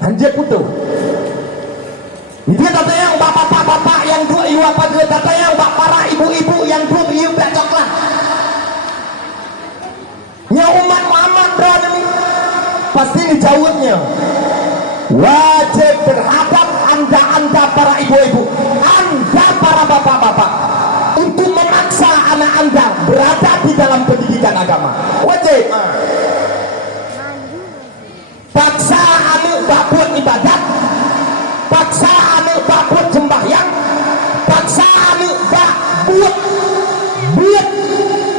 Anjir putu. Dia kata yang bapak-bapak yang dua iu apa dia kata yang para ibu-ibu yang dua iu coklat. Nya umat Muhammad berani pasti dijawabnya wajib terhadap anda para ibu-ibu, anda para bapak-bapak untuk memaksa anak anda berada di dalam pendidikan agama. Wajib. Paksa anak buat ibadat, paksa anak buat sembahyang, paksa anak buat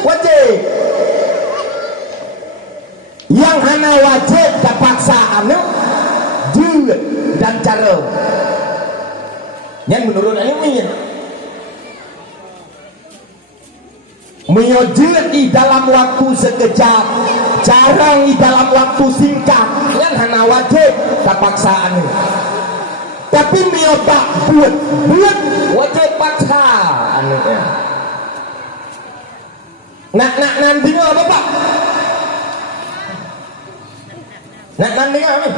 wajib. Yang hana wajib terpaksa anak duit dan cara yang menurut ilmiah menyojud di dalam waktu sekejap, jarang di dalam waktu singkat, yang hana wajib terpaksa anak. Tapi miobak buat wajib paksa anaknya. Nak nanti apa pak? Nak nanti apa?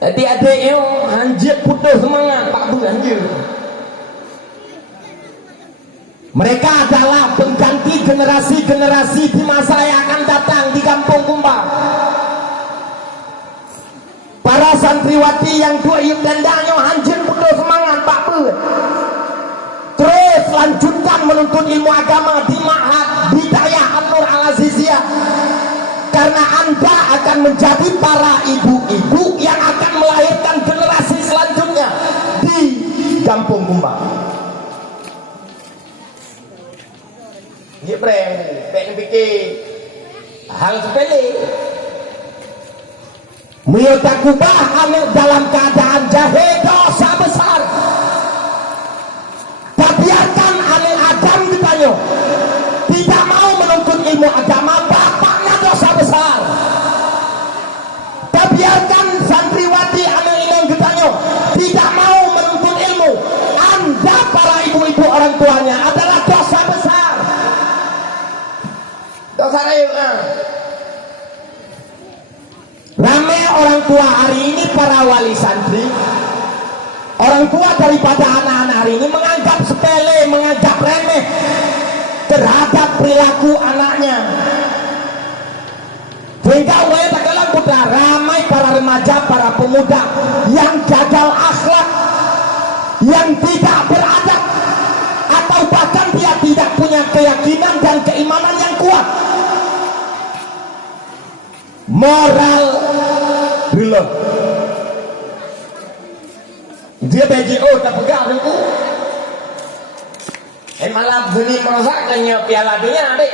Adik-adiknya anjir putus semangat Pak Bu anjir. Mereka adalah pengganti generasi-generasi di masa yang akan datang di Kampung Kumbang. Para santriwati yang dua iu tendanya anjir putus semangat Pak Bu. Terus lanjutkan menuntut ilmu agama di Ma'had Bidayah An-Nur Al-Aziziyah. Karena anda akan menjadi para ibu-ibu yang akan melahirkan generasi selanjutnya di Kampung Kumbang. Dia pikir hal sepele. Miotakubah anak dalam keadaan jahil dosa besar. Tak biarkan anak Adam ditanya tidak mau menuntut ilmu agama, bapaknya dosa besar. Tak biarkan santriwati anak imam ditanya tidak mau menuntut ilmu, anda para ibu-ibu orang tuanya adalah dosa besar. Dosa rayu. Ramai orang tua hari ini, para wali santri, orang tua daripada anak-anak hari ini menganggap sepele, menganggap remeh terhadap perilaku anaknya. Sehingga saya tak putra ramai para remaja, para pemuda yang gagal akhlak, yang tidak beradab, atau bahkan dia tidak punya keyakinan dan keimanan yang kuat. Moral dulu dia BJO tak pegang itu malah beri merosakkannya piala dunia adik.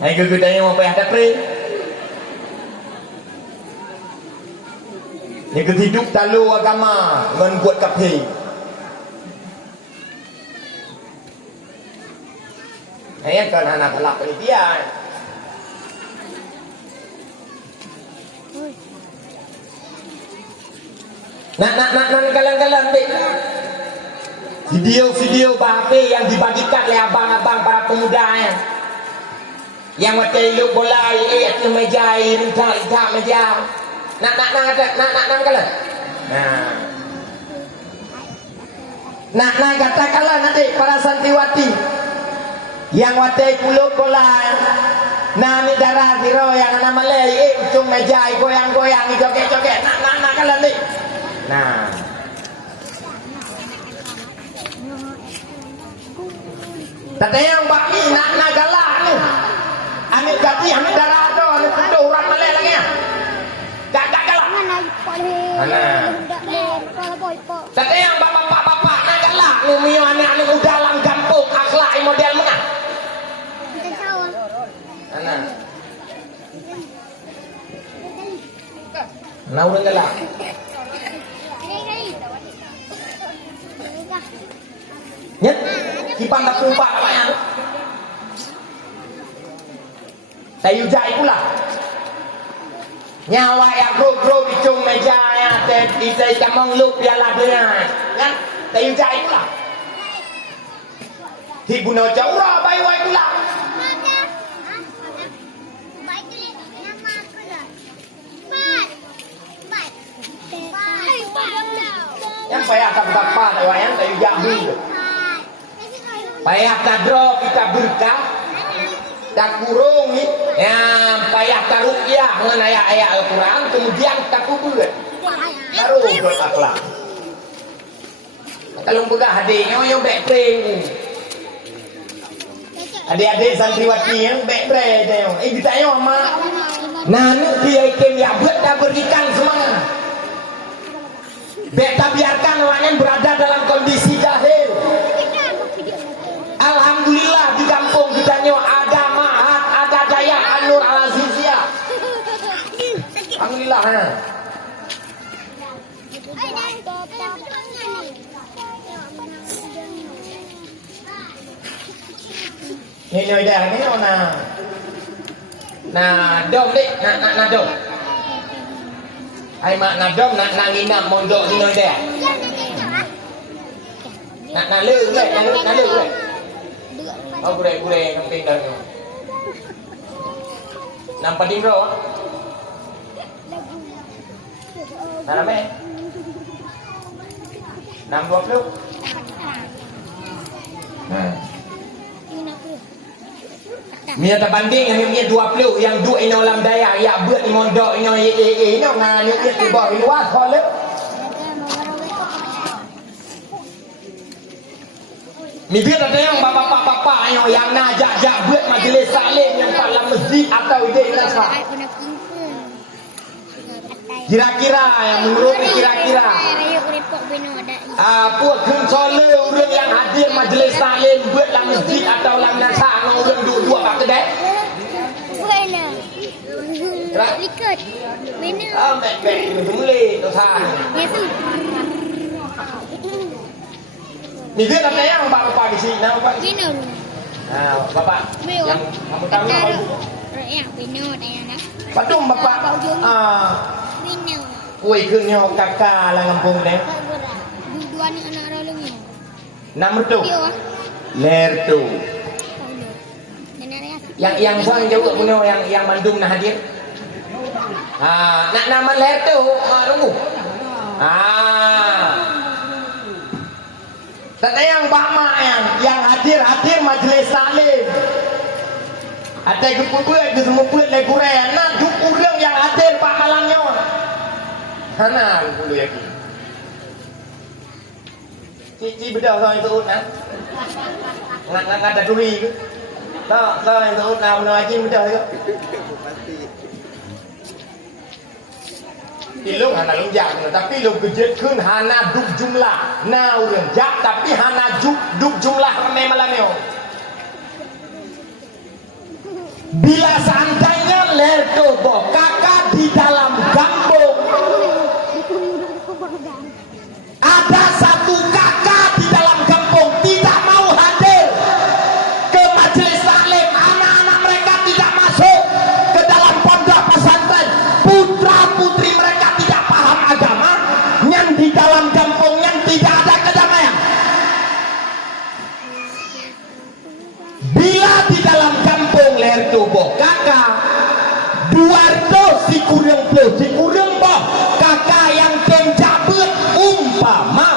Hai gegedanya mau payah dapri ini hidup talu agama membuat kapi. Ayah kan anak anak penelitian. Nak kalian dek. Video bape yang dibagikan oleh abang-abang para pemudanya. Yang macam lu bola, tu meja, dah meja. Nak kalian. Nak katakanlah nanti para santriwati yang watai pulut bola. Nami darah biro yang nama Malay, ujung meja goyang-goyang, joget-joget. Nak kalian dek. Nah, tadi yang baki nak galak ni, ambil gaji, ambil darah tu, ada orang Malay lagi ya, gak galak. Mana? Tadi yang bapak nak galak, lumio anak ni dalam kampung akhlak model mana? Mana? Nah orang galak. Nhất kipan tak kumpak apa yang tayu jai pula nyawa ya bro di cung meja ya di camong lup ya lah dia kan tayu jai pula di buno jauh bai wai pula yang payah tak bapa tak wayang tayu jabu payah kadro kita berkah tak kurung ni yang payah tarukyah dengan ayat-ayat Al-Quran kemudian tak kubur baru berakhlak kalau pegang hadisnya yang baik preng adik-adik santriwati yang baik preng kita yang mak nah ni dia ikan yang buat dah berikan semangat baik tak biarkan orang berada dalam kondisi jahil. Alhamdulillah di kampung kita nyo ada Mahat, ada Dayak An-Nur Al-Aziziyah. Alhamdulillah ha. Ni dah ni dom dik, na dom. Ai mak na dom nak nginap mondok ni dah. Nak leu le. Oh gure camping dah ni. Nampak dimro. Nama? 620. Mia tak banding hanya 20 yang duk ino lam daya ya buat ni mondok ino ino ngani dia tiba luar holek. Mungkin ada yang bapak-bapak yang najak buat majlis salim yang dalam masjid atau di desa. Kira-kira yang menurut kira-kira. Puak kun sole orang yang hadir majlis salim buat dalam masjid atau dalam desa orang dua pak kedai. Bukanlah. Ikut. Mana? Mek boleh dosa. Biasa. Ni dia kata yang bapak di sini, nama bapak. Bino. Bapak. Yang kamu tahu apa? Yang Bino dah nak. Patung bapak. Bino. Kue kunyo kakak lah kampung ni. Dua ni anak rolongnya. Nama tu. Yo. Ler tu. Nenek Yang sang jauh punya yang Bandung nak hadir. Nak nama ler tu, tunggu. Tak ada yang bama yang hadir majlis salim. Ada kepubuat ke semua buat le Quran. Nak duk urang yang hadir pak malamnya. Sana dulu lagi. Cici bedah saya itu nak. Nak ada duri ke? Tak yang itu nak menaji bedah ke? Ilung hana lung jak tapi lung kejet kun hana duk jumlah na urang jak tapi hana duk jumlah ramai malamnya. Bila seandainya lerto boh kakak di dalam kampung ada satu kakak di dalam kampung tidak mau hadir ke majelis taklim, anak-anak mereka tidak masuk ke dalam pondok pesantren, putra putri mereka tidak paham agama, yang di dalam kampungnya tidak ada kedamaian. Bila di dalam kampung ler tubuh kakak Duarto si kurang boh kakak yang kem jabut umpama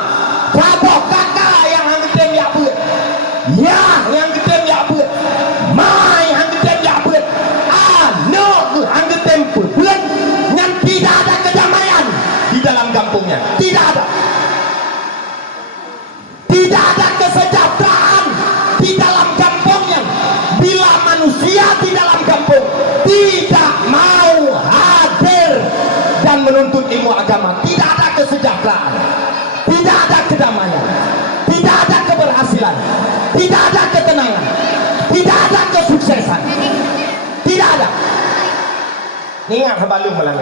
kaboh kakak yang kem jabut ya yang kem jabut mai yang kem jabut yang kem bulan yang tidak ada kedamaian di dalam kampungnya, tidak ada kesejahteraan di dalam kampungnya. Bila manusia di dalam kampung tidak mau hadir dan menuntut ilmu agama, tidak ada kesejahteraan, tidak ada kedamaian, tidak ada keberhasilan, tidak ada ketenangan, tidak ada kesuksesan, tidak ada. Ingat habalung malam.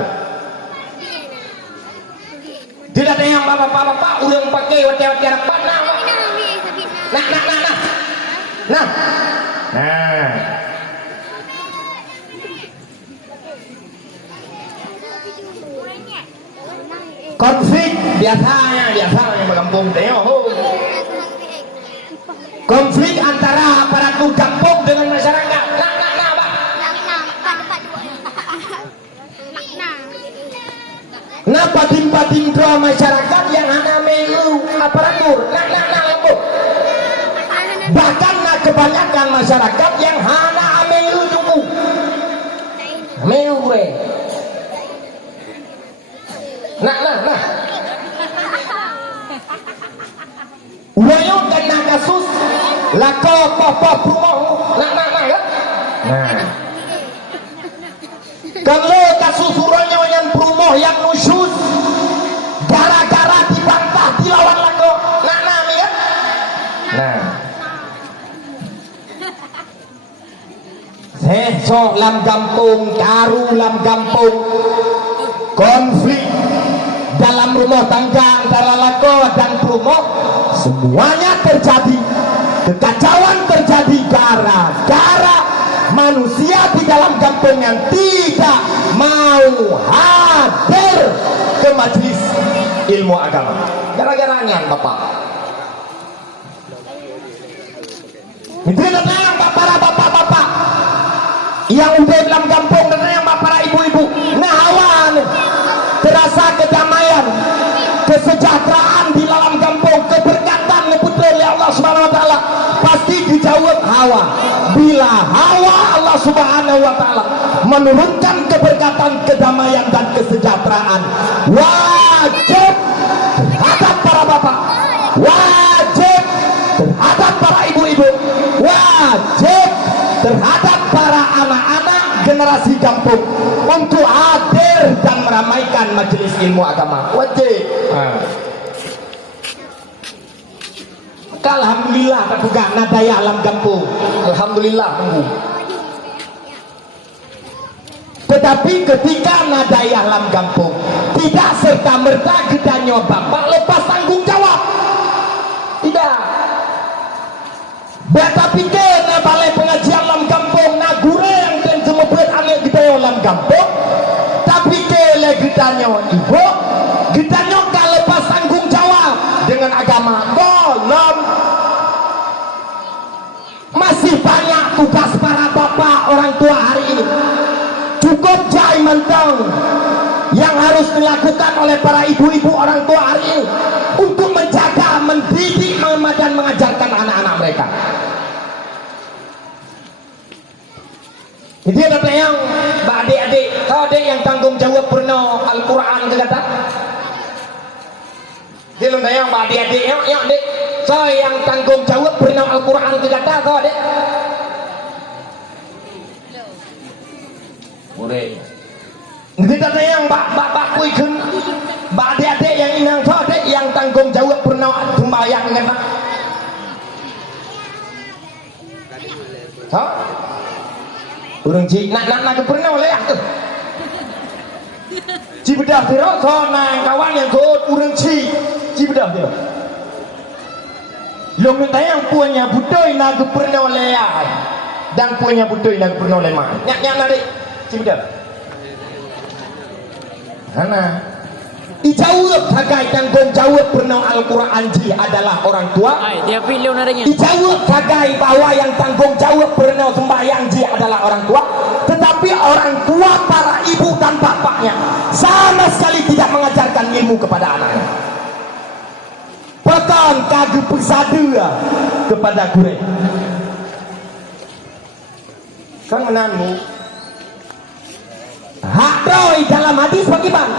Tidak ada yang bapak-bapak udah pakai wati-wati rapat nah. konflik biasanya berkampung tengok. Konflik antara aparatur kampung dengan masyarakat. Nah patim-patim doa masyarakat yang hana melu aparatur. Lampu. Bahkan kebanyakan masyarakat yang hana melu tunggu. Melu gue. Nah. Udayo kena kasus lako popo rumah. Nah ya. Nah. Kalau kasus uronyo yang promoh yang nusyus gara-gara dibantah dilawan lako. Nah ya. Nah. Sesok lam kampung, karu lam kampung, konflik dalam rumah tangga antara lako dan promoh, semuanya terjadi. Kekacauan terjadi gara-gara manusia di dalam kampung yang tidak mau hadir ke majelis ilmu agama. Gara-garanya Bapak. Itu yang para bapak-bapak yang udah dalam kampung dan yang para ibu-ibu ngawan terasa kedamaian, kesejahteraan di dalam kampung, keberkatan diputar oleh Allah Subhanahu wa taala, pasti dijawab hawa. Bila hawa Allah Subhanahu wa taala menurunkan keberkatan, kedamaian dan kesejahteraan, wajib terhadap para bapak, wajib terhadap para ibu-ibu, wajib terhadap para anak-anak generasi kampung untuk hadir dan meramaikan majelis ilmu agama. Wajib. Alhamdulillah tak buka nadaya alam kampung. Alhamdulillah tunggu. Tetapi ketika nadaya alam kampung tidak serta merta kita nyoba bapak lepas tanggung jawab. Tidak. Beta pikir na balai pengajian alam kampung na gure yang dan semua buat anak kita yang alam kampung. Tapi kele kita nyawa ibu, kita nyoba lepas tanggung jawab dengan agama. Tolong. Masih banyak tugas para bapak orang tua hari ini. Cukup jai mentong yang harus dilakukan oleh para ibu-ibu orang tua hari ini untuk menjaga, mendidik, dan mengajarkan anak-anak mereka. Jadi ada yang adik-adik, kau adik yang tanggung jawab pernah Al-Quran ke kata? Dia ada yang adik-adik, yang adik, saya yang tanggung jawab pernah Al-Quran ke kata kau adik? Boleh. Kita ada yang bak kuikan, adik-adik yang inang kau adik yang tanggung jawab pernah sembahyang ke kata? Hah? Urang ci nak pernah oleh aku. Ci bedah tiro so nang kawan yang go urang ci bedah tiro. Lo minta yang punya budoi nak pernah oleh dan punya budoi nak pernah oleh mak. Nyak nari ci bedah. Mana? Dijawab kagai tanggung jawab pernah Al-Quran ji adalah orang tua. Dia pilih narinya. Dijawab kagai bahwa yang tanggung jawab pernah sembahyang ji adalah orang tua. Tetapi orang tua, para ibu dan bapaknya sama sekali tidak mengajarkan ilmu kepada anaknya. Bahkan kagum persada kepada gure. Kan menanmu. Hak doi dalam hadis bagaimana?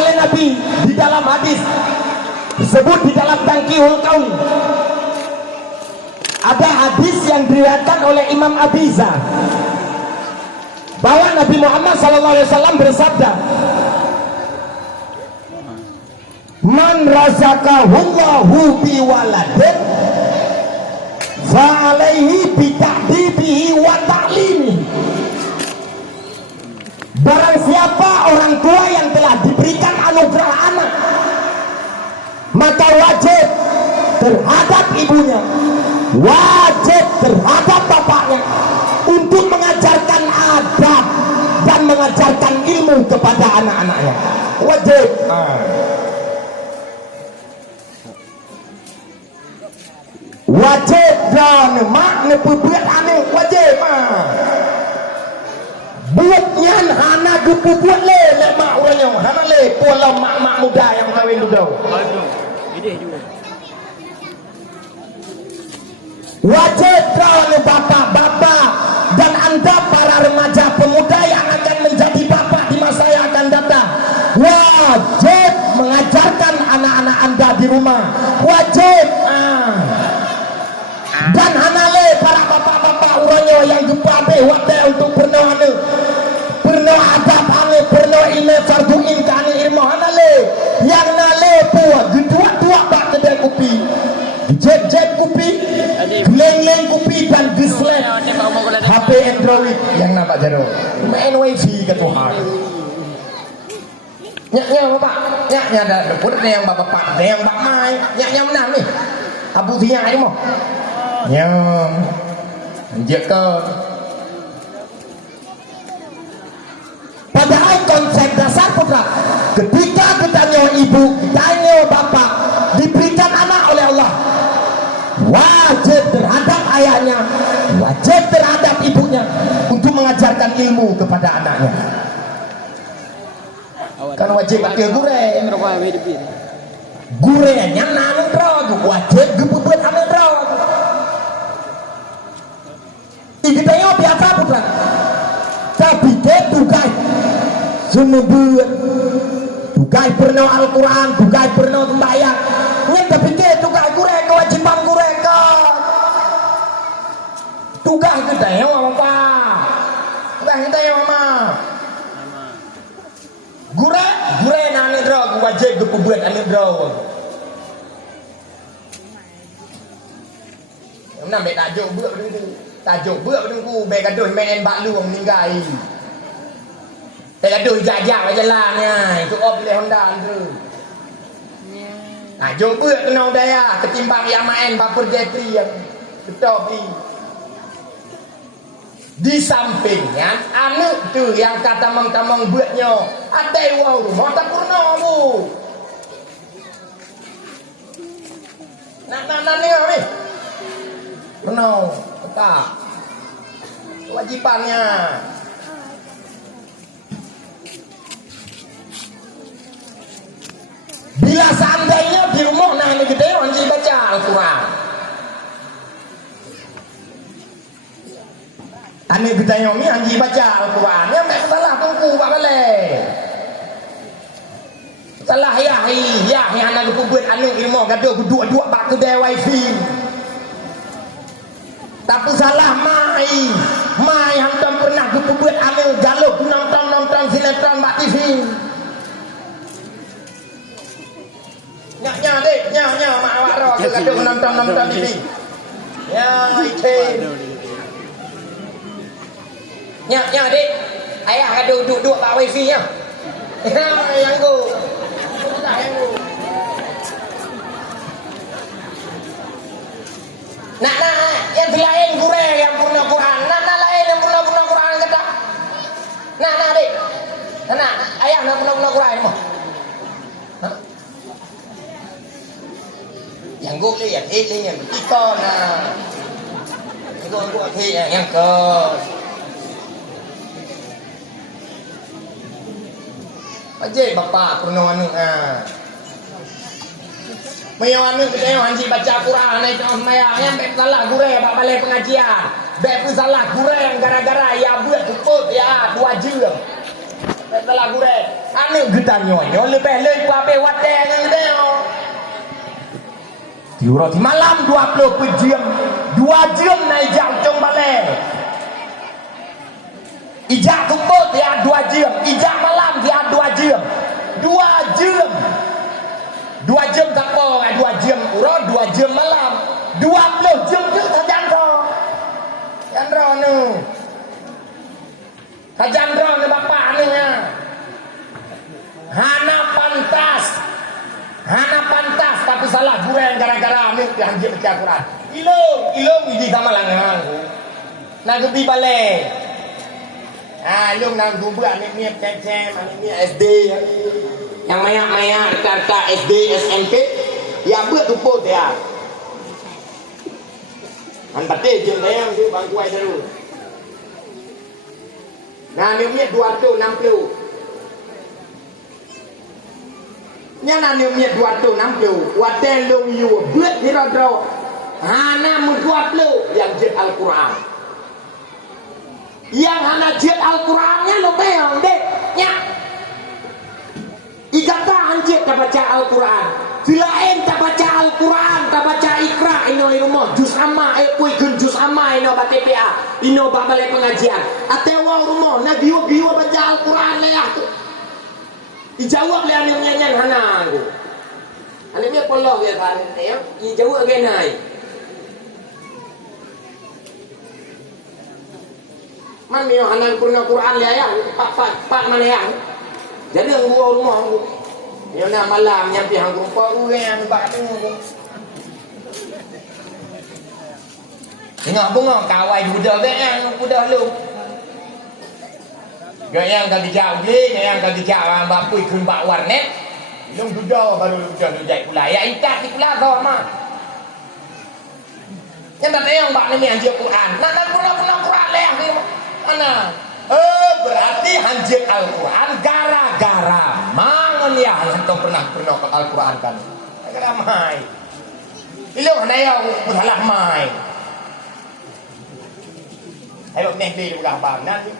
Oleh Nabi di dalam hadis disebut di dalam Tangkihul Qaul. Ada hadis yang diriwayatkan oleh Imam Abiza bahwa Nabi Muhammad SAW bersabda, "Man razaqahullahu biwaladin fa alaihi bi ta'dibihi wa ta'limihi." Barang siapa orang tua yang telah diberikan anugerah anak, maka wajib terhadap ibunya, wajib terhadap bapaknya untuk mengajarkan adab dan mengajarkan ilmu kepada anak-anaknya. Wajib. Wajib dan mak ne pubuat ane wajib buat nyan hana gupubuat le mak orangnya hana le pola mak muda yang kahwin dulu. Wajib dan bapak-bapak dan anda para remaja pemuda yang akan menjadi bapak di masa yang akan datang, wajib mengajarkan anak-anak anda di rumah. Wajib dan hanale para bapak-bapak orangnya yang gepabe hotel untuk pernah adab ane pernah ilmu farduin kane ilmu hanale yang nale puak gedua-dua bak kedai kopi jet kopi leng kopi dan dislek HP Android yang nampak jaro main wifi ke Tuhan nyaknya bapak nyaknya ada dapur yang bapak yang bak mai nyaknya menang nih abu tiang ini mau yang menjelaskan padahal konsep dasar putra ketika kita nyawa ibu kita nyawa bapak diberikan anak oleh Allah wajib terhadap ayahnya wajib terhadap ibunya untuk mengajarkan ilmu kepada anaknya kan wajib pakai gurenya namun drog wajib gebubut amin drog kita yang biasa putra tapi dia tugas semua tugas pernah Al-Quran tugas pernah sembahyang ini tapi dia tugas gurek kewajiban gurek tugas kita yang apa tugas kita yang apa gurek nani drog wajib kebubuhan ane drog nak ambil tajuk buat berdengku baik gaduh main bak lu meninggal baik gaduh jajak kat jalannya itu op oleh Honda tu tajuk buat kena daya ketimbang yang main bapur jetri yang betul di sampingnya anak tu yang kata tamang buatnya ada wow rumah tak purna bu nak ni no, tak. Kewajibannya. Bila seandainya di rumah nah ini gede wajib baca Al-Quran. Ane gede yang ini wajib baca Al-Quran. Yang tak salah tunggu pak balik. Salah ya anak kubur anu ilmu gaduh dua bak kedai wifi. Tapi salah mai hantam pernah kebuat amil jaluk nonton sinetron Mbak TV nyak dek mak awak roh kadang nonton TV ya ite nyak dek ayah kadang duduk pak wifi nya yang go Nak yang lain gureh yang purna Quran. Nak lain yang purna Quran kata. Nak dek. Nak ayah nak purna Quran mah. Yang gue lihat yang kita nah. Itu gue yang ke. Aje bapak purna anu Meyawan kita wajib baca Quran itu mayangnya beb salah gureh bak balai pengajian. Beb salah gureh gara-gara ya buat tukut ya 2 jam. Beb salah gureh. Anu getanyo lebih leuy ku ape wate nang deo. Diurut malam 20 jam. 2 jam naik jangcong balai. Ijak tukut ya 2 jam. Ijak malam dia 2 jam. 2 jam. 2 jam tak apa, 2 jam urut, 2 jam malam 20 jam tu Kajandro nu Kajandro ni bapak ni Hana pantas tapi salah gureng gara-gara ambil dihanjir baca Quran ilung ini kamalangan nak pergi balik Lu nang buat ni kecem, ni SD. Yang mayak-mayak kata SD, SMP. Ya buat tu pot ya. Pati je yang tu bangku ai dulu. Nah, ni 260. Nyana ni 260. Waten long you buat ni ro. Hana membuat lu yang jid Al-Quran. Yang hana jid Al-Qurannya lo beong dek. Nya. Igata anjir tak baca Al-Quran. Silain tak baca Al-Quran, tak baca Iqra ino rumah juz amma kui kun juz amma ino ba TPA, ino ba balai pengajian. Atewa rumah na biwa baca Al-Quran le tu. Dijawab le ane nyanyan hana tu. Ane dia poloh dia kan ya. Dijawab ke nai. Man mio hana Quran le ya, pak mana ya. Jadi ang buah rumah dia nak malam nyampi hang rupa yang bak tu. Tengok bunga kawai budak beang budak lu. Gayang kaki jauh ni, gayang kaki jauh orang bapui kun bak warnet. Lung budak baru budak lu jai pula. Ya ikat di pula kau mah. Yang tak yang bak ni anjir Quran. Nak pernah Quran leh ni mana? Berarti hanjir Al-Quran gara-gara mangan ya hantu pernah Al-Quran kan gara mai ilu hanaya salah mai ayo nek di udah bang nanti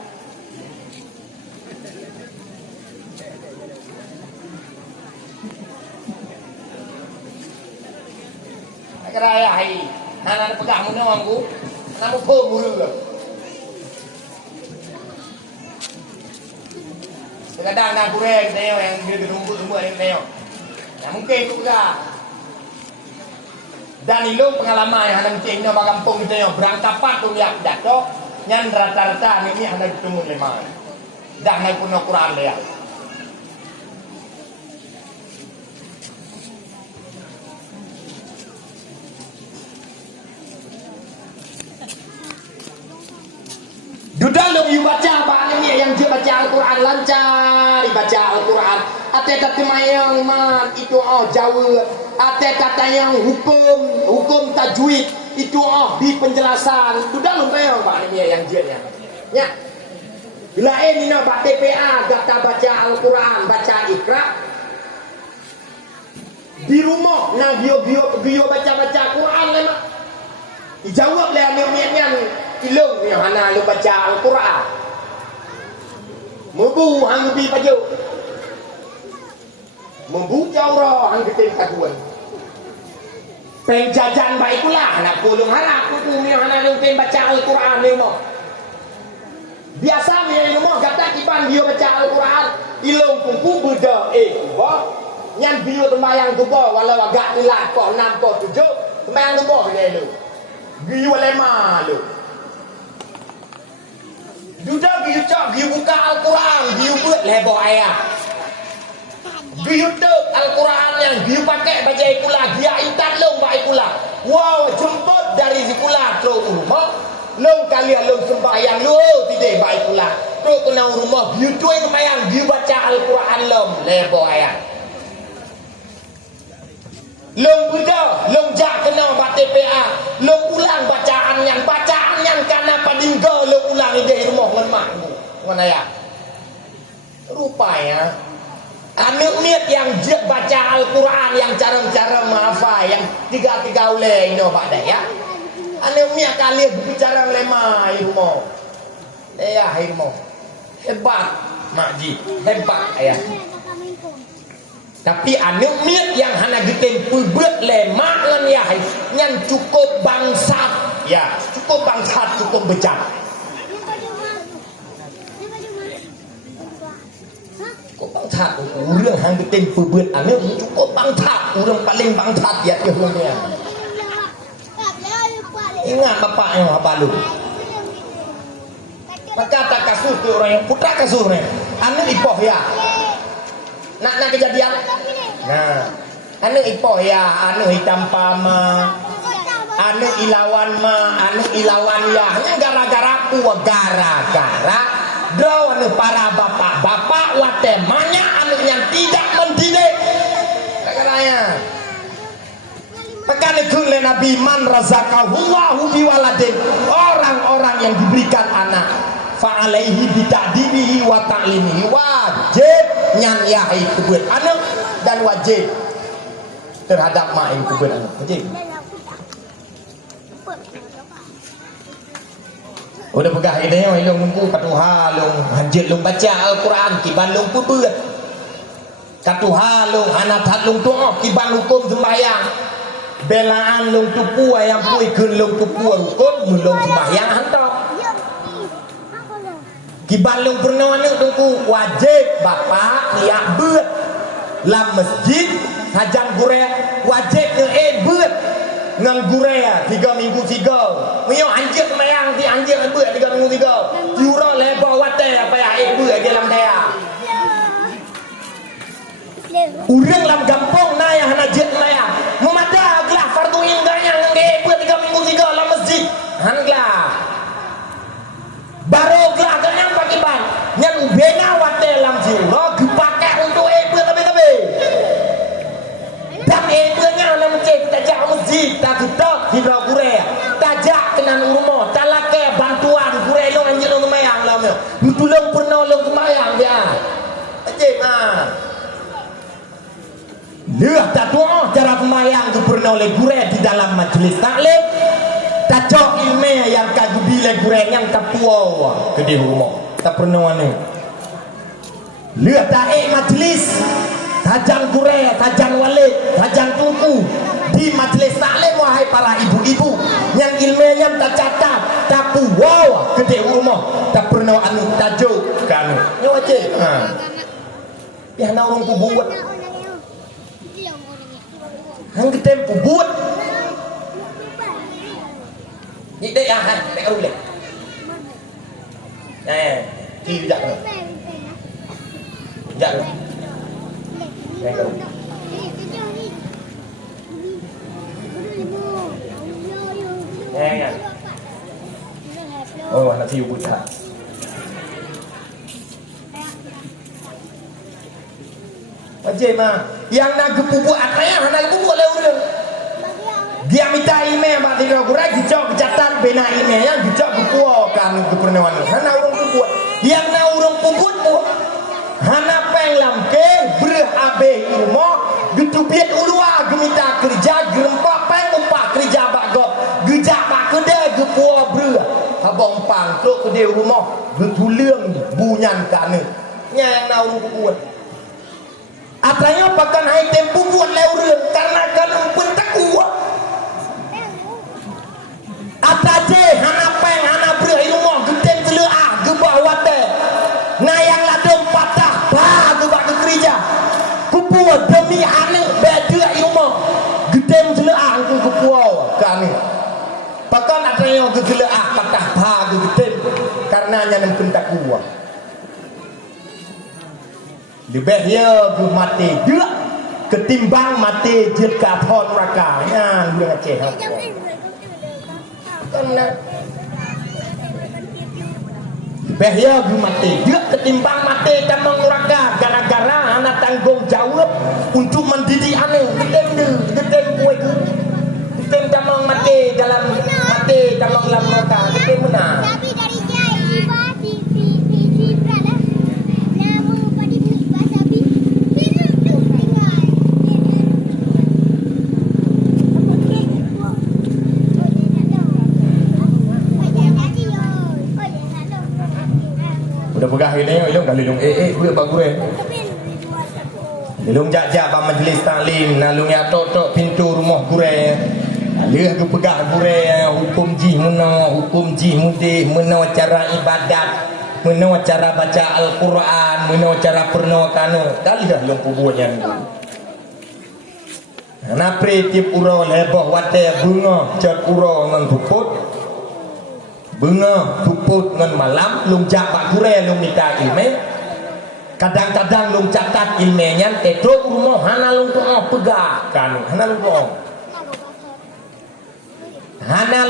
gara ya hai anak pegang mun nganggu namu pho muru kadang nak kurang tengok yang dia rumput-rumput yang tengok. Nah, mungkin juga. Dan itu pengalaman yang ada mungkin nak kampung kita yang berangkapan tu lihat jatuh. Yang rata-rata ini ada ketemu lima. Dah naik pun Quran dia. Dudalung you baca apa ni yang dia baca Al-Quran lancar, baca Al-Quran. Ate kata mayang man itu Jawa. Ate kata yang hukum tajwid itu di penjelasan. Dudalung kaya apa ni yang dia nya. Bila ini nak baca TPA kata baca Al-Quran, baca Iqra. Di rumah nak bio baca Quran lama. Dijawab le ame-ame ilung ni hana lu baca Al-Quran. Membu hang bi baju. Membu jauh hang keting kaduan. Penjajan baik pula nak pulung harap ku ni hana lu baca Al-Quran ni mo. Biasa ni mo kata kiban dia baca Al-Quran, ilung pungku beda wah. Nyan bio tembayang tu bo walau agak dilah ko 6 ko 7 tembayang tu bo ni lu. Bio lema lu. Duda biu cak biu buka Al-Quran biu buat lebo ayat biu dek Al-Quran yang biu pakai baca ikula dia intat long baik pula wow jemput dari sikula terus rumah long kalian long sembahyang lu tidak baik pula terus kena rumah biu tuai sembahyang biu baca Al-Quran long lebo ayat long buda long jak kena baca TPA long ulang bacaan yang karena padinggo long ulang di rumah ngan makmu mana ya rupanya anak yang baca Al-Quran yang cara-cara maafai yang tiga oleh ini pak dah ya anak kali bicara lemah rumah ya rumah hebat makji hebat ya. Tapi anak yang hana gitem pulbet lemah lan ya yang cukup bangsat ya cukup bangsat cukup bejat cukup bangsat urang hang gitem pulbet anak cukup bangsat urang paling bangsat ya dia ingat bapaknya apa lu maka tak kasur tu orang yang putra kasurnya anak ipoh ya nak kejadian nah anu ipoh ya anu hitam pama anu ilawan ma anu ilawan ya hanya gara-gara draw anu para bapak wate banyak anu yang tidak mendidik katanya pekan itu oleh Nabi man razaqahullahu biwaladin, orang-orang yang diberikan anak fa'alaihi bita'dibihi wa ta'limihi, wajib nyanyai kebuat anak dan wajib terhadap mak yang kebuat anak wajib. Udah pegah ini long nunggu katuha long hanjit long baca Al-Quran kiban long pubeut katuha long hanat long doa kiban hukum sembahyang belaan long tupu ayam pui keun long tupu hukum long sembahyang hantar kiban long pernah nunggu wajib bapak liak beut lam masjid hajang gure wajib beut ngang gurea 3 minggu 3 mio anjir mayang ti anjir beut 3 minggu 3 jura lebo wate apa ya beut dalam daya urang lam gampong na yang hanajit mayang memada gelah fardu in ganya ngang beut 3 minggu 3 lam masjid hangla baru gelah ganya pagi ban yang bena wate lam jura dipakai untuk beut tapi dan beutnya lam masjid tajak masjid tak ketok hidra gure tajak kenan rumah talake bantuan gure long anjir long mayang lam tulung pernah long mayang dia ajib leh tak doa cara mayang tu pernah oleh gure di dalam majlis taklim tajak ilmu yang kagubi le gure yang kapua ke di rumah tak pernah ni leh tak majlis tajang gure tajang walid tajang tungku di majlis taklim wahai para ibu-ibu yang ilmunya tak catat tak puau gede rumah tak pernah anu tajuk kan nyo aje ya na orang buat hang gede buat ni dek han dek ulek ti jak jak oh anak tiu buta wajib yang nak gepupu ataya nak gepupu le urang dia minta email mak dia gurai gijok kejatan bena email yang gijok gepuo kan kepernawan hana urang gepupu yang na urang puput tu hana penglam ke breh abe ilmu getubiat ulua gemita kerja gerempak peng umpak kerja bagop gejak pak kedai gepuo breh abang pang tok kedai rumah getuleung bunyan kana nya yang na urang puput atanya pakan hai tempu buat leureun karena kan pun takua ataje hana peng hana breh ilmu geden teleah gebah wate nayang ladong patah bah gebah ke gereja kupua demi ane beda ilmu geden teleah ku kupua kami pakan atanya gegeleah patah bah geden karena nyanam pentakua lebih ya mati dia ketimbang mati jika thon neraka nya dia Aceh lebih ya mati dia ketimbang mati dalam neraka gara-gara anak tanggung jawab untuk mendidik anak gedeng kue gedeng dalam mati dalam neraka gedeng mana udah pegah ini ilung kali ilung gue bagus ilung jak-jak ba majlis taklim nalung ya tok pintu rumah gure leh gue pegah gure hukum jih mudih mena cara ibadat mena cara baca Al-Quran mena cara pernah kanu kali dah ilung pubuhnya napre tip uro leboh wate bunga jat uro ngan puput bunga puput ngan malam lung jak pak gure lung minta ilmu kadang-kadang lung catat ilmunya tetro rumah hana lung tuh pegah kan hana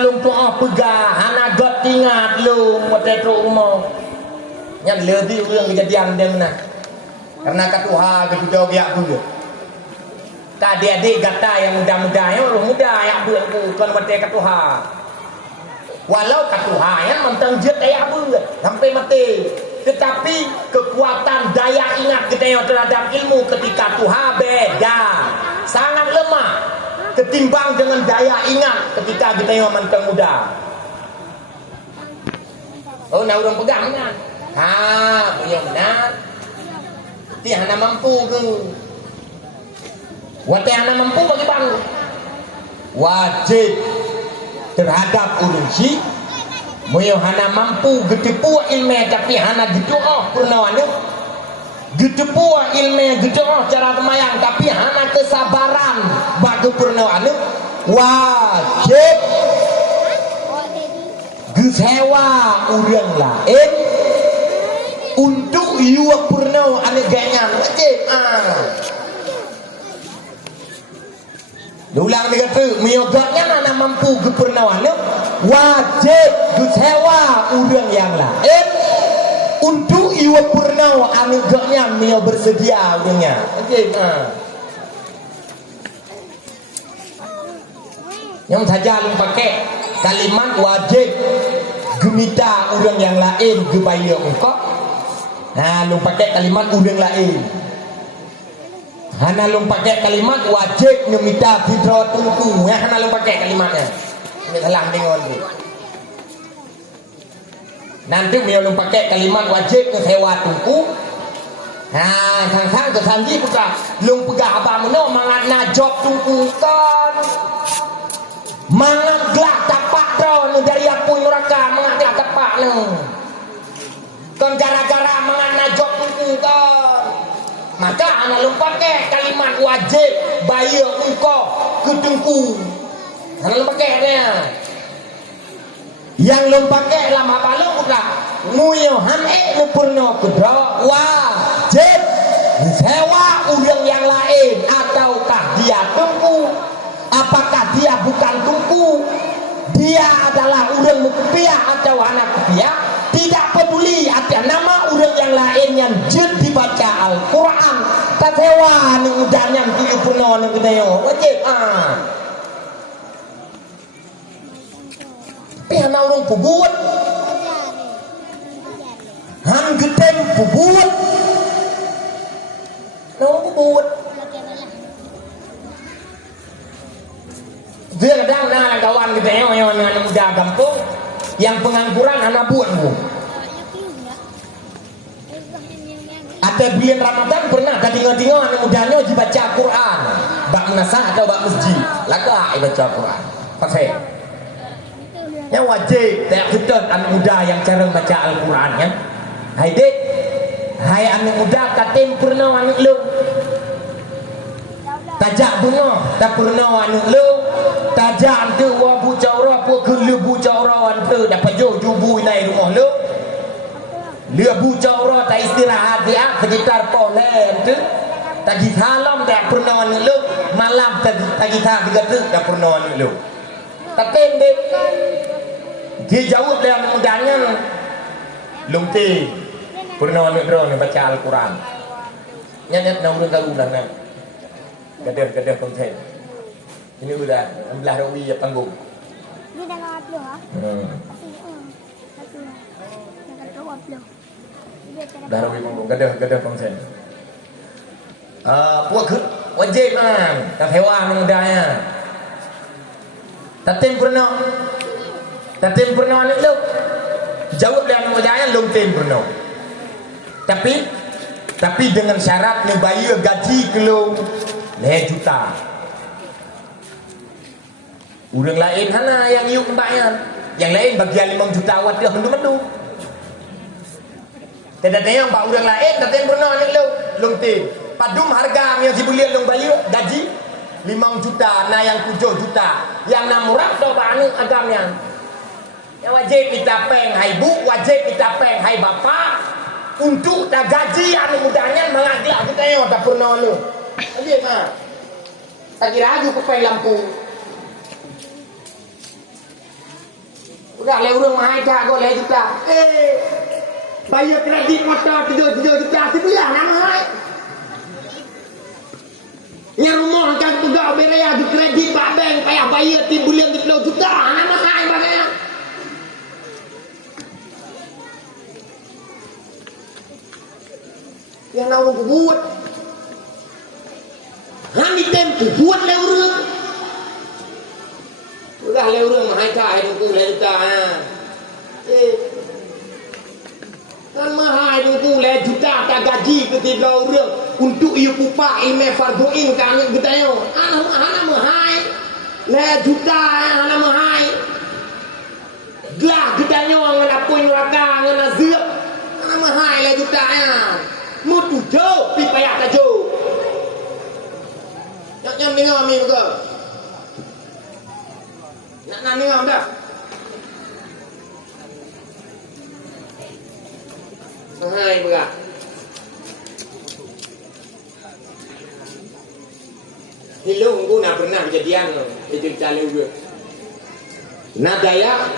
lung tuh pegah hana got ingat lung tetro rumah Yang lebih orang kejadian dia mana? Karena katuha kedua biak pun. Tak adik-adik kata yang muda-muda yang orang muda yang buat bukan mati katuha. Walau katuha yang mentang jet ayak buat sampai mati. Tetapi kekuatan daya ingat kita yang terhadap ilmu ketika Tuhan beda, sangat lemah ketimbang dengan daya ingat ketika kita yang mentang muda. Oh, nak orang pegang kan? Ha, punya benar. Tiada nak mampu ke? Wate anak mampu bagi bang. Wajib terhadap urunsi. Moyo hana mampu getepu ilmu tapi hana gedoa purna anu. Getepu ilmu gedoa cara kemayang tapi hana kesabaran bagi purna anu. Wajib gesewa urang lain untuk yuwa purna anu ganyan wajib. Ulang dia kata miyoganya anak mampu ke purna anu wajib disewa urang yang lain untuk iwa purna anu gaknya mio bersedia urangnya. Okey. Yang saja lu pakai kalimat wajib gemita urang yang lain gebaya engkau. Nah, lu pakai kalimat urang lain. Hana lu pakai kalimat wajib meminta fidra tungku. Ya hana lu pakai kalimatnya. Ini salah dengar ni. Nanti dia lu pakai kalimat wajib sewa tungku. Nah, sang-sang ke sanji putra. Lu pegah abang meno mangat najok tungku kan. Mangat gelak tapak tron dari apun neraka mangat gelak tapak nu. Kon gara-gara mangat najok tungku kan. Maka anak lu pakai kalimat wajib bayar engkau ke tungku. Anak lu pakai dia. Yang lu pakai lama balong putra. Muyo hane lu purno kedra wajib sewa urang yang lain ataukah dia tungku? Apakah dia bukan tungku? Dia adalah urang mukepiah atau anak kepiah? Tidak peduli ada nama urang yang lain yang jud dibaca Al-Quran tak sewa ni udahnya tujuh purna ni kedayo wajib tapi hana orang pubut han getem pubut orang pubut dia kadang nah kawan kita yang anak muda kampung yang pengangguran anak buat bu. Ada bulan Ramadan pernah tengok-tengok anak mudanya dibaca Quran, bak menasah atau bak masjid, laga baca Quran. Pasal yang wajib tak betul anak muda yang cara baca Al-Quran ya. Hai dek, hai anak muda katim pernah anak lu. Tajak bunga tak pernah anak lu. Tajak tu wa bu caura pu kelu bu caura tu dapat jo jubu nai rumah lu. Lia bu caura tak istirahat dia sekitar polen tu. Tagi salam tak pernah lu. Malam tagi tak juga tu tak pernah lu. Katem dek. Dia jauh dalam mudanya. Lumti pernah lu drone baca Al-Quran. Nyat nak urun tahu dah nak. Gadah konten. Ini udah belah rawi ya panggung. Ini dah ngap lu ha? Dah rawi panggung. Gadah konten. Puak wajib tak hewan mudanya. Tatim pernah ni lu. Jawab dia mudanya lum tim pernah. Tapi dengan syarat ni bayar gaji kilo 5 juta. Orang lain hana yang yuk bayar. Yang lain bagian 5 juta awat dia mendu-mendu. Tidak ada yang pak orang lain tak yang pernah ni long tim. Padum harga yang dibulian long bayar gaji 5 juta, nah yang 7 juta. Yang nak murah tu banu agamnya. Yang wajib kita peng hai bu, wajib kita peng hai bapa untuk tak gaji anu mudanya mengaglak kita yang tak pernah lu. Aje mah. Tak kira aju ke peng lampu. Udah le urang mahal tak go le juta. bayar kredit motor 7 juta sebulan nama hai. Yang rumah kan juga beraya di kredit pak bank payah bayar tiap bulan 10 juta nama hai bagaya. Yang nào cũng buat. Hani tem cũng buat leo rương. Udah leo rương mà hai cái đừng cu leo juta ha. Kan mahal dulu le juta tak gaji ke tidak orang untuk iu pupa ime farduin kan kita yo. Anak mahal le juta anak mahal. Gelah kita yo ngana pun waka ngana ziap. Anak mahal le juta ya. Mutu jo pi payah ta jo. Yang dengar mi ke? Nak dengar dah. Hai berat. Hilung aku nak pernah kejadian tu. Itu cerita juga. Nadaya.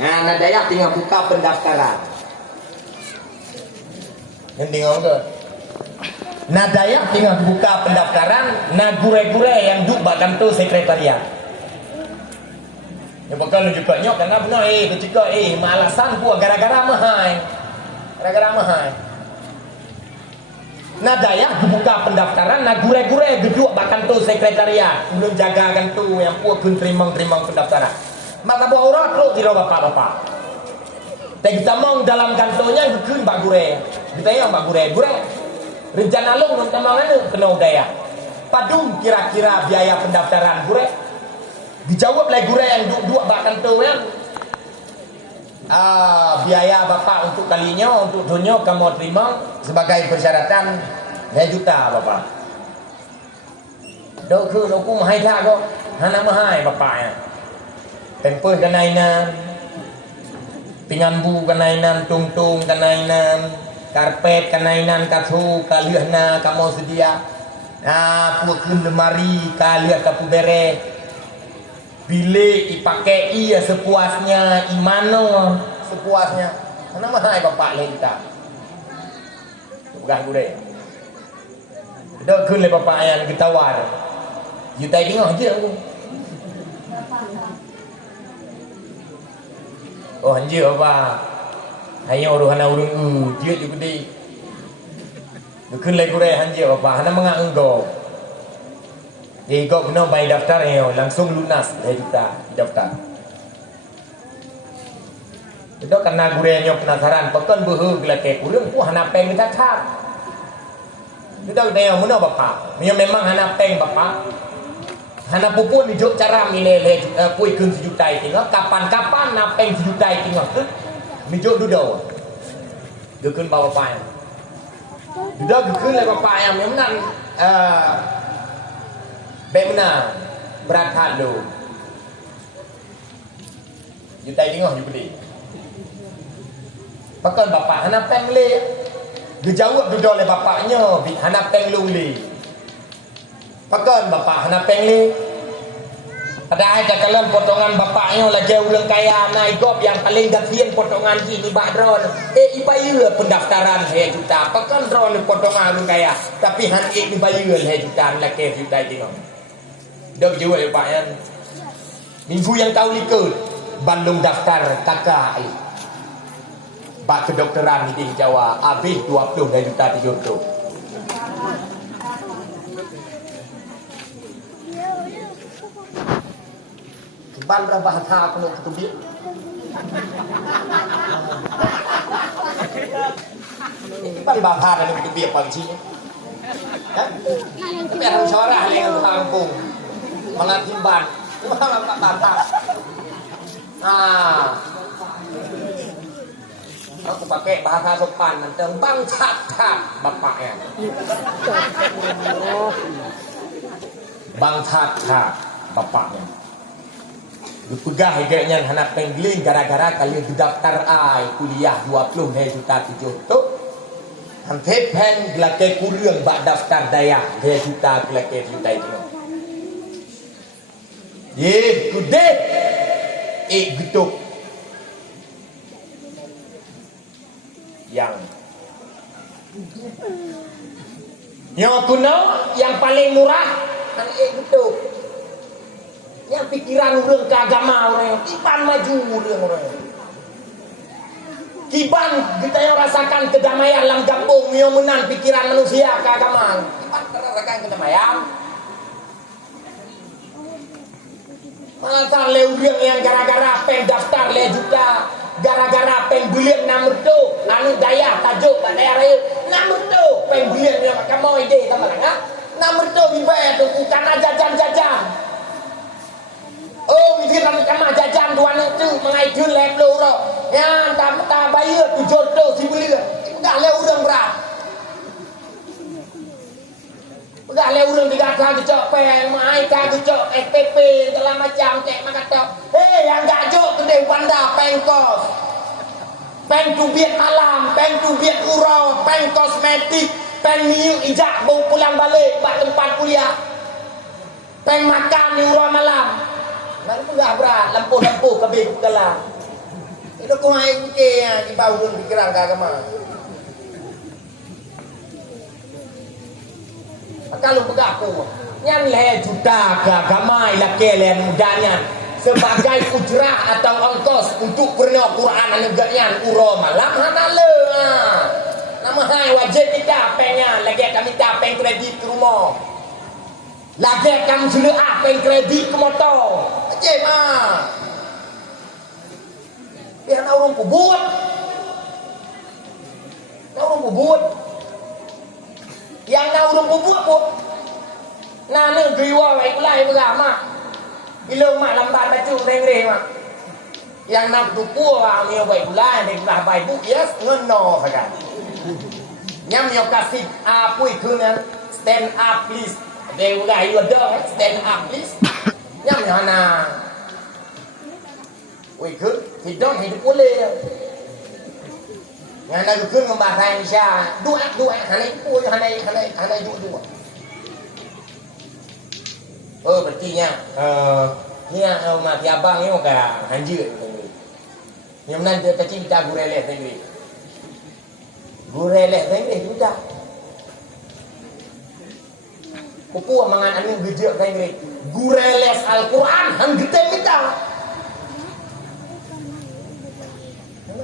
Nadaya tinggal buka pendaftaran. Yang tengok ke? Nadaya tinggal buka pendaftaran. Gure-gure yang duk bakal tu sekretariat. Yang bakal lu juga nyok karena benar ketika malasan gua gara-gara mahal. Gara-gara mahal. Nadaya buka pendaftaran, gure-gure duduk bahkan tu sekretariat belum jagakan tu yang puak kun terima pendaftaran. Maka bawa orang tu tidak bapak-bapak. Tapi kita mau dalam kantornya kun bak gure. Kita yang bak gure rencana lu untuk tamangan kena udaya. Padu kira-kira biaya pendaftaran gure. Dijawab lagi gure yang duduk bahkan tu yang biaya bapak untuk kalinya untuk dunia kamu terima sebagai persyaratan 2 juta bapak. Đâu cứ đâu cũng hay tha kok. Hana mahai bapaknya. Temper kanainan. Pingambu kanainan, tungtung kanainan, karpet kanainan, kathu kaliahna kamu sedia. Puakun lemari kaliah kapu bere. Bilik dipakai iya sepuasnya, imano sepuasnya. Mana mahal bapak lenta. Bukan gue. Dah kun le bapak yang ditawar. Juta tengok je aku. Oh hanje apa? Ayo uruhana urung dia juga di. Kun le gue hanje bapak, hana menga engkau. Jadi kau kena bayar daftar langsung lunas 2 juta daftar. Itu karena gurenya penasaran, pekan behu gelake kurang ku hana peng kita tak. Itu dia mana bapak? Memang hana peng bapak. Hana pupun hidup cara milih pui kun 1 juta itu. Kapan-kapan na peng 1 juta itu ngah. Mijuk dudau. Dukun bawa bapak. Dudau dukun le bapak yang memang benar berat hadu. Juta tengok juga di. Pakan bapak hana peng le. Dia jawab duduk oleh bapaknya, hana peng lu le. Pakan bapak hana peng le. Ada aja kalian potongan bapaknya lagi ulang kaya naik gop yang paling gafian potongan ini bak drone. Ibayar pendaftaran 2 juta. Pakan drone potongan ulang kaya. Tapi han dibayar 2 juta lagi juta tengok. Dah jual Pak Yan. Minggu yang tahu likut Bandung daftar kakak bak kedokteran di Jawa habis 20 juta dijodoh. Ban bahasa kalau ketubik. Ban bahasa kalau ketubik apa sih? Tapi harus suara yang kampung. Malah timban, malah batak. Aku pakai bahasa sopan tentang bangkat bapaknya. Bangkat bapaknya. Dipegah hidupnya anak penggiling gara-gara kalian daftar kuliah 20 juta 7 tu. Hampir pen gelake kurang bak daftar daya 2 juta gelake juta itu. Ye gede geduk Yang kuno, yang paling murah, betul. Yang pikiran orang ke agama orang, kiban maju orang. Kiban kita yang rasakan kedamaian dalam kampung, yang menang pikiran manusia ke agama. Kiban kita rasakan kedamaian. Malah tak leweng yang gara-gara peng daftar le juta, gara-gara peng bulan nomor tu, anu daya tajuk pada daya raya nomor tu, peng bulan yang kamu ide sama lah, nomor tu bibai tu karena jajan-jajan. Oh, mungkin kamu jajan tuan itu mengaitkan level orang, ya tak bayar tu jodoh si beli, enggak leweng berat. Enggak le urang digagah gecok peng, mai ka gecok SPP segala macam cek makatok. Yang gajok gede wanda peng kos. Peng tubiat alam, peng tubiat urau, peng kosmetik, peng miuk ijak bau pulang balik bak tempat kuliah. Peng makan di urau malam. Lalu enggak berat, lampu-lampu kabeh kepala. Itu kau ai ke di bau urang pikiran ka agama. Kalau begaku, yang le juta ke agama ilake le mudanya sebagai ujrah atau ongkos untuk pernah Quran negaknya uro malam hanale. Nama hai wajib kita pengnya lagi kami tak peng kredit ke rumah. Lagi kami sudah peng kredit ke motor. Wajib biar orang kubur. Orang kubur. Yang nak urung bubuk pun nah ni griwa baik ulai berama ilung mak lambat baju reng-reng mak yang nak tupu orang ni baik ulai ni lah baik bu yes ngeno sakan nyam yo kasih apui kunan stand up please they ulai you dong stand up please nyam yo na we good hidup boleh yang nak kun membahas Indonesia dua hanai pun hanai dua oh berarti ni mati abang ni ka hanjir yang nanti kecil kita gureleh tadi sudah pupu mangan anu gejek tadi gureles Al-Quran han gede kita.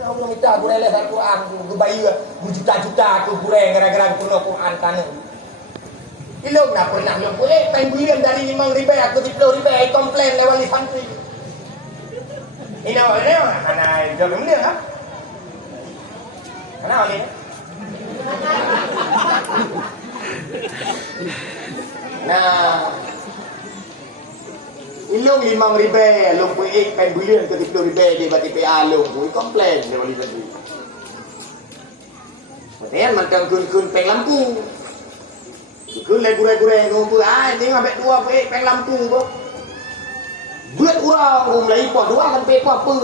Allah minta aku rela Al-Quran aku bayi juta-juta aku kurang gara-gara aku pernah Quran tanah ilung nak pernah ilung boleh penggulian dari 5.000 aku 10.000 ai komplain lewat wali santri ini ana jom dia ha ana ni nah ilung 5.000 ilung pun penggulian ke 10.000 dia bagi PA ilung pun komplain dia wali santri kemudian macam kun peng lampu kun gure-gure ngomong ni ngabek dua peng lampu kok buat urang mulai po dua kan pe po apa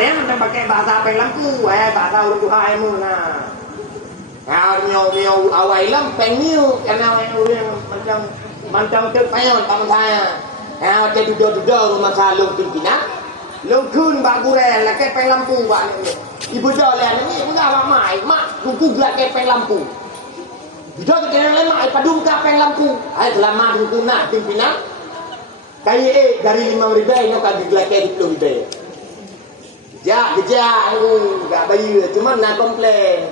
dia macam pakai bahasa peng lampu bahasa urang Tuhan mu nah nyo awai lam peng niu karena orang macam terpayon paman saya dia duduk rumah saya lung pinang lung kun bak gure lah ke peng lampu bak ibu jalan ni enggak mai mak tunggu gelak ke peng lampu dia kena lemak padung ka peng lampu ai selama tunggu nak pimpinan kai dari 5.000 no ka gelak ke 10.000 gejak enggak bayi cuma nak komplain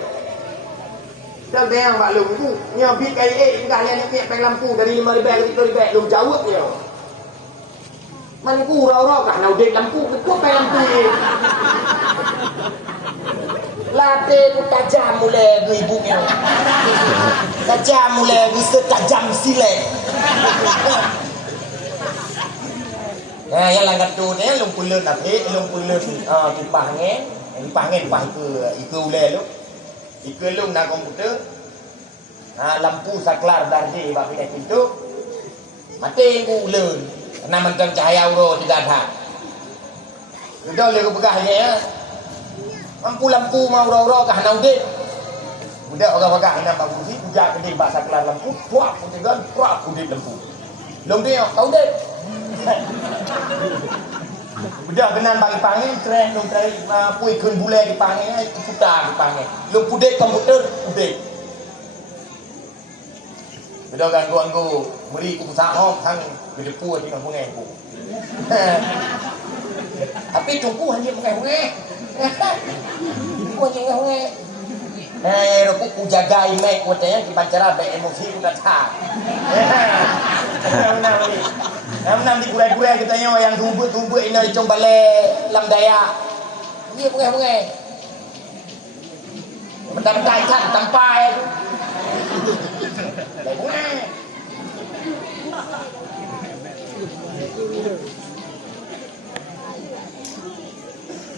dah yang bak lung tu nyobit kai enggak yang ni peng lampu dari 5.000 ke 10.000 lung jawab dia man ku rau kah nak dek lampu ku peng lampu ni late ku tajam mulai ibu ni tajam mulai bisa tajam silek yang langgar tu ni lung pulen ape lung pulen kipah ngen pah ke ulai lu ke lung nak komputer lampu saklar dardi bak pindah pintu mati ku ulen karena macam cahaya uro tidak ada udah le ku pegah ya lampu mau uro kah naudin udah orang pegah nak bak kursi ujak gede bak saklar lampu puak kuntigan puak kudip lampu lung dia tahu deh Bedah kenan bagi panggil tren dong tren pui kun bule di panggil putar di panggil lu pudek komputer pudek bedah gangguan ku beri ku sahok hang beli pua di kampung aku tapi tunggu hanya mengenai ku hanya mengenai ku jaga imek katanya di pancara baik emosi ku dah tak Nam di kurai-kurai kita yang tubuh ini coba le lam daya. Iya bungai. Mentang-mentang ikan tampai. Le bungai.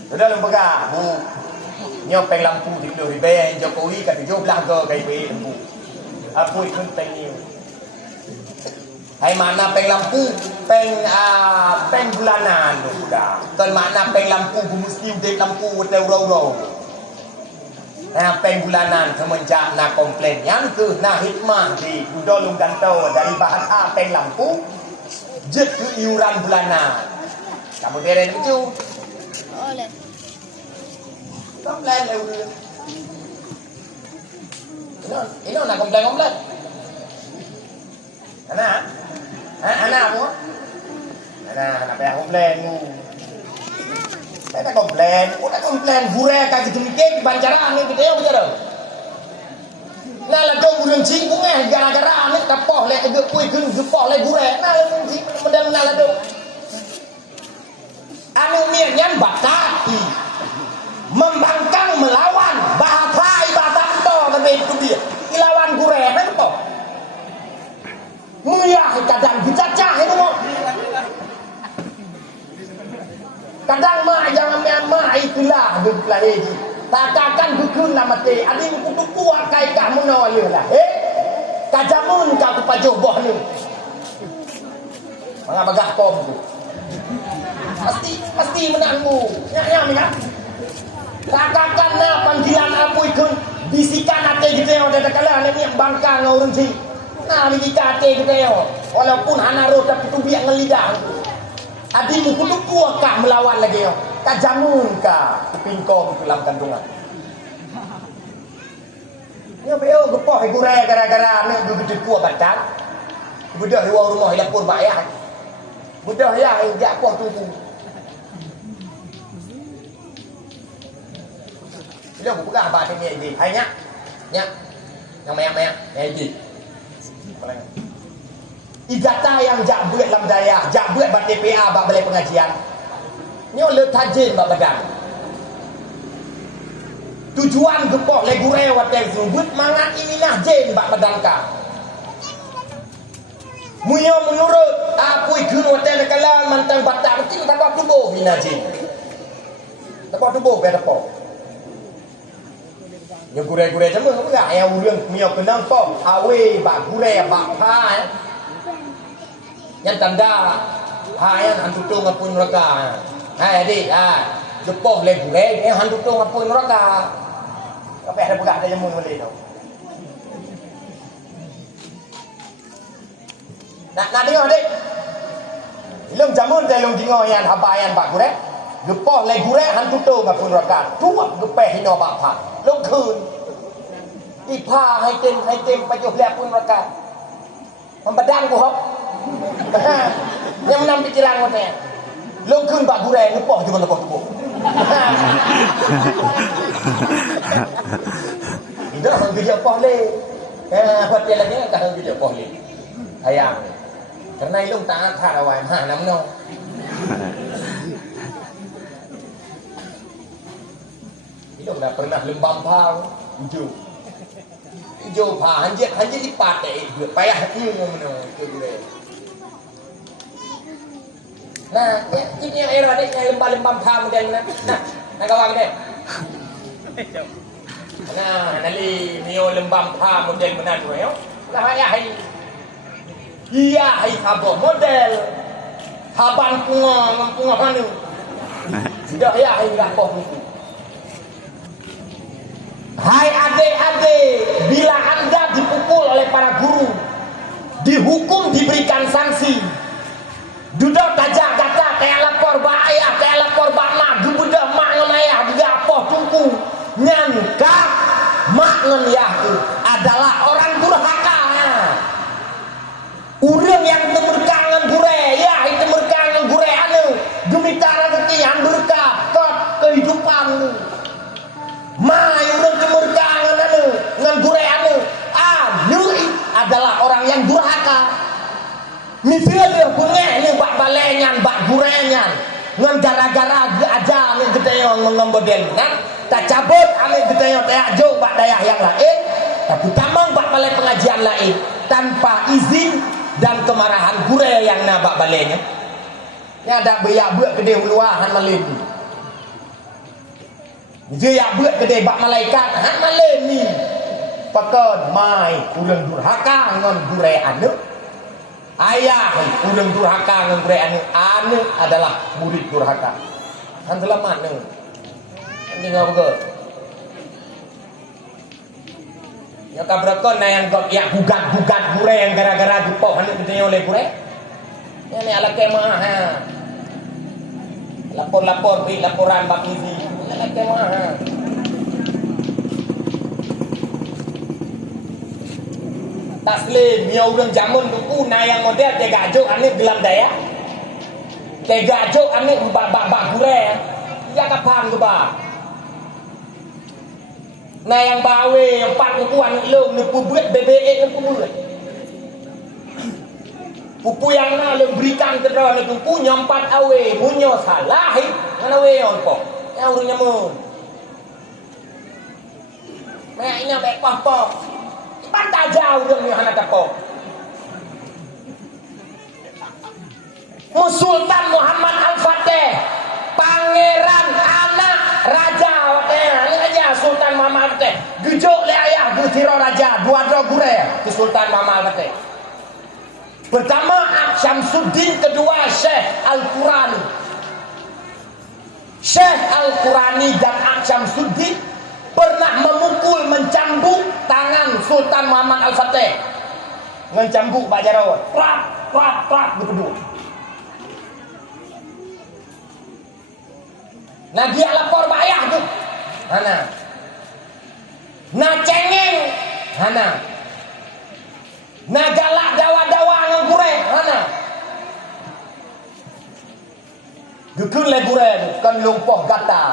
Sudah lembaga, Bu. Nyopeng lampu di Pulau Ribe, Jokowi kat 17 ke KIP lampu. Apa itu peng hai makna peng lampu peng bulanan sudah kan makna peng lampu mesti udah lampu udah row peng bulanan semenjak na komplain yang ke na hikmah di Budolung Gantau dari bahasa peng lampu jet ke iuran bulanan kamu deren itu Oleh. komplain lewat ini nak komplain anak apa? Anak apa komplain mu? Saya tak komplain, udah komplain gureh kaki demikian di Banjaran ni kita yang berjalan. Nah lagu burung cing bunga gara-gara ni kapoh le agak kui kun gepoh le gureh. Nah burung cing model nah lagu. Anu mian batati membangkang melawan bahasa ibadah to tapi itu dia. Ilawan gureh kan to. Mulia kadang dicacah itu mau kadang mak jangan mak itulah belah ini takakan dukun nama teh ada yang kutu kuat kai kah menolak lah kajamun kau pajuh boh ni mengabagah kom tu pasti menangmu nyam ya takakan na panggilan apa ikun bisikan ate gitu yang ada kala ni bangkang orang si nah ni kate kita yo walaupun hana ro tapi tu biak ngelidah adimu kudu kuat kah melawan lagi yo kajamun ka pingkom dalam kandungan yo beo gepoh gure gara-gara ni gede kuat batal budak luar rumah ila pun bayar budak ya jak kuah tunggu dia buka apa ni hanya nya yang banyak ni ijazah yang jak buat lam daya, jak buat bat DPA bak balai pengajian. Ni oleh tajin bak badan. Tujuan gepoh le gureh watel sebut mangat ini nah jen bak badan ka. Munyo menurut apa ikun watel kala mantang batak betul tak tubuh bina jen. Tak tubuh be depo. Yang gureh-gureh cuma enggak yang urang mio kenang pom awe bak gureh bak pa yang tanda yang hantu ngapun neraka adik jepoh le gureh yang hantu ngapun neraka apa ada buka ada jamun boleh tau nak dia adik ilung jamun telung jingo yang habayan bak gureh gepoh le gureh hantu ngapun neraka tuak gepeh hino bak paลงคืนอีผ้าให้เต็มไปจบแล้วpun mereka membedan ku hop yang menang pikiran katanya lungคืนbak gureh ngepoh juga lepoh tubuh tidak menggija poh le buat dia lagi kan menggija poh le sayang karena ilung tak ada awal mana meno Ilung dah pernah lembam pau hijau pa hanjit lipat payah ngono gure. Nah, ini yang era ni yang lembam pau model nah. Nak kawan deh. Nah, nali nio lembam pau model mana tu yo. Lah hai. Iya, hai kabo model. Haban punga mana. Sudah ya hai gapoh ni. Hai adik-adik, bila Anda dipukul oleh para guru, dihukum diberikan sanksi, duduk tajak kata kayak lapor bahaya Nyanka makngan Yahku adalah orang durhaka. Urang yang temerkangan gure, ya itu merkangan gure anu gemitara kekian berkah ke kehidupanmu. Mai urang temerkangan anu ngan gure anu adalah orang yang durhaka. Misalnya bengek ni bak balenyan, bak gurenyan ngan gara-gara aja ame gedeyong ngembodel kan tak cabut ame gedeyong tak jauh bak dayah yang lain, tapi tamang bak balai pengajian lain tanpa izin dan kemarahan gure yang nabak balenya. Ya ada beyak buat gede luahan malam ni. Dia buat gede bak malaikat han malam ni. Pakon mai urang durhaka ngan gure anu. Ayah urang durhaka ngan gure anu adalah murid durhaka. Han dalam mana? Ini ngapa? Ya kabrakon na yang ya gugat-gugat gure yang gara-gara gepok anu gede oleh gure. Ya ni ala kemah ha. Lapor-lapor bi laporan bak izi. Ala kemah ha. Taslim ya urang jamun tuku na yang model tega ajuk ane gelam daya. Tega ajuk ane bak gure. Ya kapan ke ba? Nah yang bawe yang pat pupuan lom ni pubuat BBE ni pubuat. Pupu yang na lom berikan ke dah ni pupu nyampat awe munyo salah ngan awe on po. Ya urang nyamun. Mek ina mek pah-pah. Pantai jauh urang ni hana tapok. Sultan Muhammad Al-Fatih, pangeran anak raja watena ni aja Sultan Muhammad Al-Fatih. Gejuk le ayah gutiro raja dua gure ke Sultan Muhammad Al-Fatih. Pertama Syamsuddin, kedua Syekh Al-Qurani. Syekh Al-Qurani dan Syamsuddin pernah memukul, mencambuk tangan Sultan Muhammad Al-Fatih. Mencambuk Pak Jarod. Prak berdua. Nah dia lapor bayah tu. Mana? Nah cengeng. Mana? Nah galak dawa-dawa ngan gure. Mana? Gekun le gure kan lumpuh kata.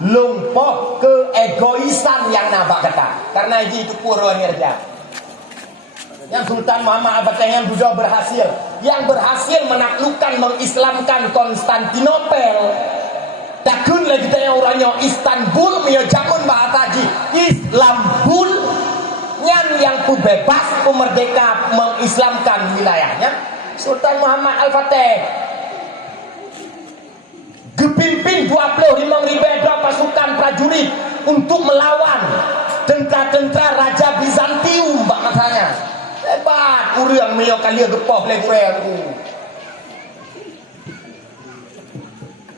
Lumpuh keegoisan yang nabak kata. Karena itu pura ni raja. Yang Sultan Muhammad Al-Fatih yang sudah berhasil, yang berhasil menaklukkan, mengislamkan Konstantinopel. Takun lagi kita yang orangnya Istanbul, mio jamun bahasa ji Islambul, yang bebas, merdeka, mengislamkan wilayahnya. Sultan Muhammad Al-Fatih gepimpin 25.000 pasukan prajurit untuk melawan tentara-tentara Raja Bizantium, mbak masanya. Hebat, urang mio kali gepoh le gure.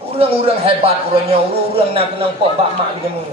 Urang-urang hebat, urangnya urang nak kenang pok bak mak dengan